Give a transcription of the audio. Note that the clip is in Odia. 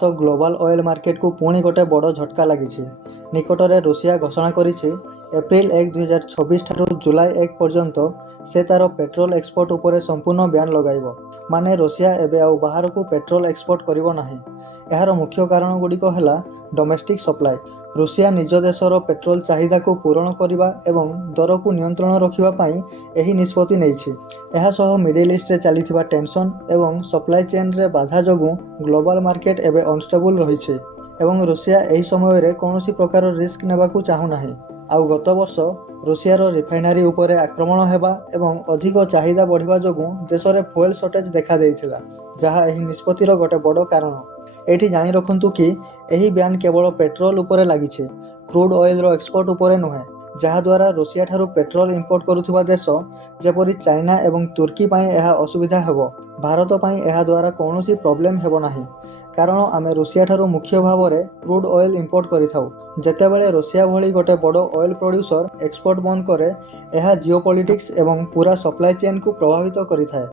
ତ ଗ୍ଲୋବାଲ ଅଏଲ ମାର୍କେଟକୁ ପୁଣି ଗୋଟେ ବଡ଼ ଝଟକା ଲାଗିଛି। ନିକଟରେ ରୁଷିଆ ଘୋଷଣା କରିଛି ଏପ୍ରିଲ 1, 2026 ଠାରୁ ଜୁଲାଇ 1 ପର୍ଯ୍ୟନ୍ତ ସେ ତା'ର ପେଟ୍ରୋଲ ଏକ୍ସପୋର୍ଟ ଉପରେ ସମ୍ପୂର୍ଣ୍ଣ ବ୍ୟାନ୍ ଲଗାଇବ। ମାନେ ରୁଷିଆ ଏବେ ଆଉ ବାହାରକୁ ପେଟ୍ରୋଲ ଏକ୍ସପୋର୍ଟ କରିବ ନାହିଁ। ଏହାର ମୁଖ୍ୟ କାରଣଗୁଡ଼ିକ ହେଲା ଡୋମେଷ୍ଟିକ୍ ସପ୍ଲାଏ। ରୁଷିଆ ନିଜ ଦେଶର ପେଟ୍ରୋଲ ଚାହିଦାକୁ ପୂରଣ କରିବା ଏବଂ ଦରକୁ ନିୟନ୍ତ୍ରଣ ରଖିବା ପାଇଁ ଏହି ନିଷ୍ପତ୍ତି ନେଇଛି। ଏହା ସହ ମିଡିଲ ଇଷ୍ଟରେ ଚାଲିଥିବା ଟେନସନ୍ ଏବଂ ସପ୍ଲାଏ ଚେନ୍ରେ ବାଧା ଯୋଗୁଁ ଗ୍ଲୋବାଲ ମାର୍କେଟ ଏବେ ଅନଷ୍ଟେବୁଲ ରହିଛି ଏବଂ ରୁଷିଆ ଏହି ସମୟରେ କୌଣସି ପ୍ରକାର ରିସ୍କ ନେବାକୁ ଚାହୁଁନାହିଁ। ଆଉ ଗତ ବର୍ଷ ରୁଷିଆର ରିଫାଇନାରୀ ଉପରେ ଆକ୍ରମଣ ହେବା ଏବଂ ଅଧିକ ଚାହିଦା ବଢ଼ିବା ଯୋଗୁଁ ଦେଶରେ ଫୁଏଲ ସର୍ଟେଜ ଦେଖାଦେଇଥିଲା, ଯାହା ଏହି ନିଷ୍ପତ୍ତିର ଗୋଟେ ବଡ଼ କାରଣ। ଏଇଠି ଜାଣି ରଖନ୍ତୁ କି ଏହି ବ୍ୟାନ୍ କେବଳ ପେଟ୍ରୋଲ ଉପରେ ଲାଗିଛି, କ୍ରୁଡ୍ ଅଏଲର ଏକ୍ସପୋର୍ଟ ଉପରେ ନୁହେଁ, ଯାହାଦ୍ୱାରା ରୁଷିଆ ଠାରୁ ପେଟ୍ରୋଲ ଇମ୍ପୋର୍ଟ କରୁଥିବା ଦେଶ ଯେପରି ଚାଇନା ଏବଂ ତୁର୍କୀ ପାଇଁ ଏହା ଅସୁବିଧା ହେବ। ଭାରତ ପାଇଁ ଏହା ଦ୍ୱାରା କୌଣସି ପ୍ରୋବ୍ଲେମ୍ ହେବ ନାହିଁ, କାରଣ ଆମେ ରୁଷିଆ ଠାରୁ ମୁଖ୍ୟ ଭାବରେ କ୍ରୁଡ୍ ଅଏଲ ଇମ୍ପୋର୍ଟ କରିଥାଉ। ଯେତେବେଳେ ରୁଷିଆ ଭଳି ଗୋଟେ ବଡ଼ ଅଏଲ ପ୍ରଡ୍ୟୁସର ଏକ୍ସପୋର୍ଟ ବନ୍ଦ କରେ, ଏହା ଜିଓପଲିଟିକ୍ସ ଏବଂ ପୁରା ସପ୍ଲାଏ ଚେନ୍କୁ ପ୍ରଭାବିତ କରିଥାଏ।